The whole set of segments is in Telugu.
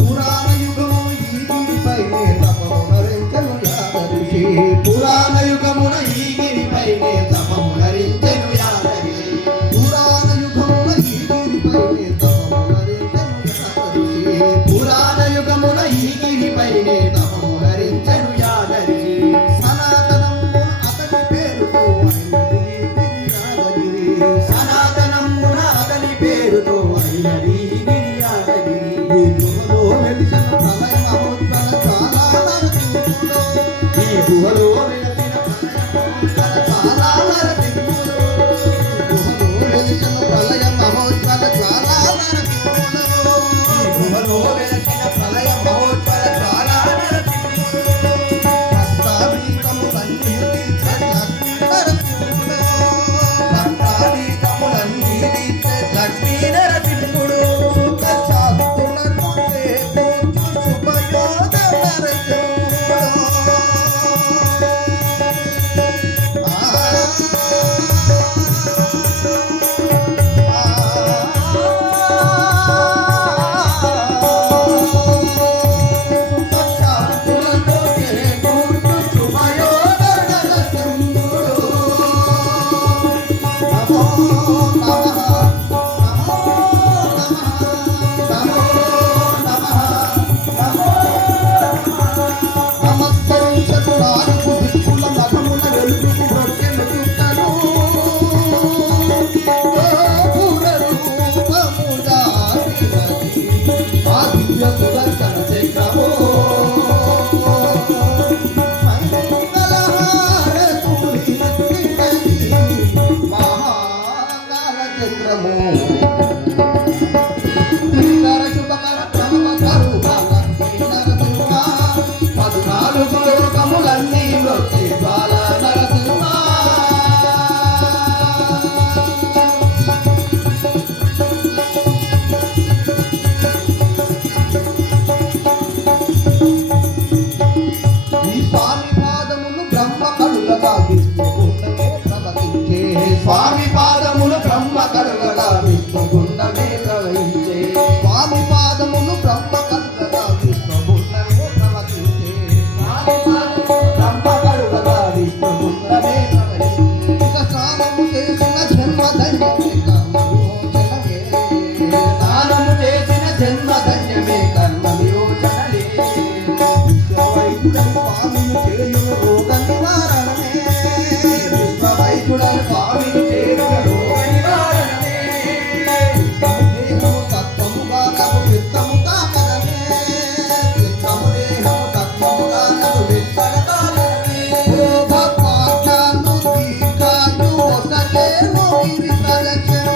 పురాణ యుగము ఈ గిరిపైనే తపమునరించెను యాదగిరి. పురాణ యుగమున ఈ గిరిపైనే తపమునరించెను యాదగిరి. పురాణ యుగమున ఈ గిరిపైనే తపమునరించెను యాదగిరి. పురాణ యుగమున ఈ గిరిపైనే తపమునరించెను యాదగిరి. సనాతనమున అతని పేరుతో అయినది గిరి యాదగిరి. సనాతనమున అతని పేరుతో అయినది గిరి యాదగిరి. ఈ గుహలో వెలిసిన ప్రళయ మహోత్సవ చాలా నరసింహుడు. ఈ గుహలో వెలిసిన ప్రళయ మహోత్సవ చాలా నరసింహుడు. గుహలో వెలిసిన ప్రళయ మహోత్సవ చాలా నరసింహుడు. ఈ గుహలో వెలిసిన ప్రళయ మహోత్సవ చాలా నరసింహుడు. భక్తాదీకములన్నీ తీర్చే లక్ష్మీ నరసింహుడు. భక్తాదీకములన్నీ తీర్చే లక్ష్మీ నరసింహుడు. దశాబ్దులను చేకూర్చు శుభయోధ నరసింహుడు. స్వామి పాదములు బ్రహ్మ కడుగగా విష్ణుగుండమే ప్రవహించే. స్వామి పాదములు బ్రహ్మ కడుగగా విష్ణుగుండమే ప్రవహించే. స్వామి పాదములు బ్రహ్మ కడుగగా విష్ణుగుండమే ప్రవహించే. ఇక స్నానము చేసిన జన్మధన్యమే కర్మ విమోచనమే. స్నానము చేసిన జన్మధన్యమే కర్మ విమోచనలే. విశ్వవైకుడని స్వామిని చేయును రోగ నివారణమే. విశ్వవైకుడని స్వామిని చేయును రోగ నివారణమే. దేహము తత్వముగా నగు విత్తము కాకరమే. విత్తము దేహము తత్వముగా నగు విత్తగతాలనే. రోగ పాఠాలు దీర్ఘాయు వసలేము గిరి ప్రదక్షిణ.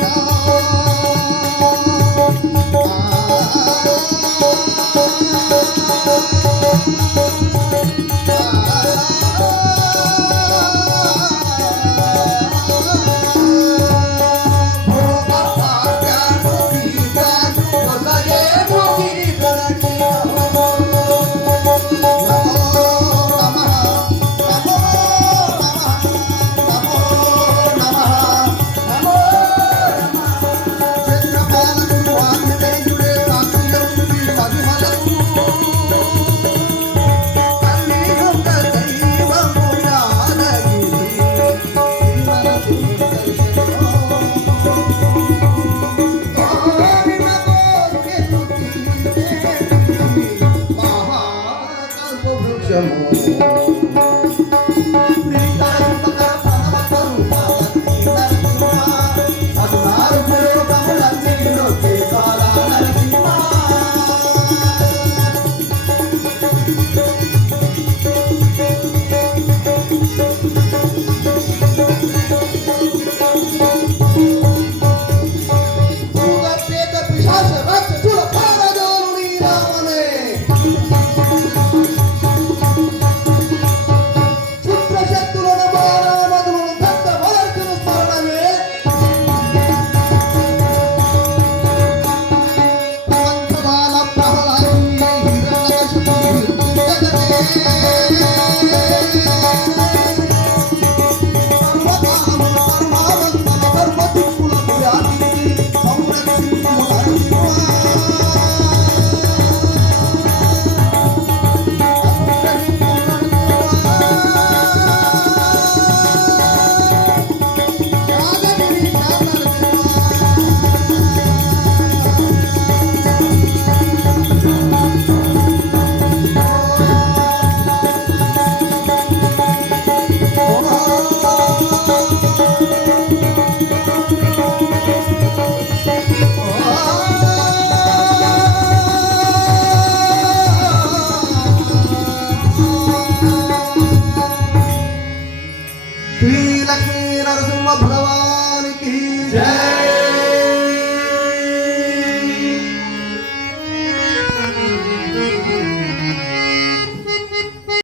భగవానికి జై.